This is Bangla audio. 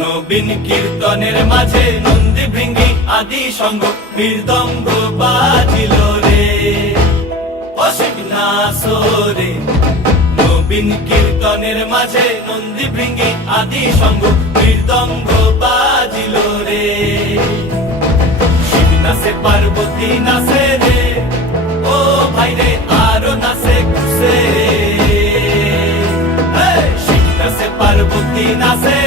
নবীন কীর্তনের মাঝে নন্দী ভৃঙ্গি আদি সঙ্গ মৃদঙ্গ বাজিল রে, অসিক নাসরে। নবীন কীর্তনের মাঝে নন্দী ভৃঙ্গি আদি সঙ্গ মৃদঙ্গ বাজিল রে। শিব নাচে পার্বতী নাচে রে, ও ভাই রে আরো নাচে খুশে। শিব নাচে পার্বতী নাচে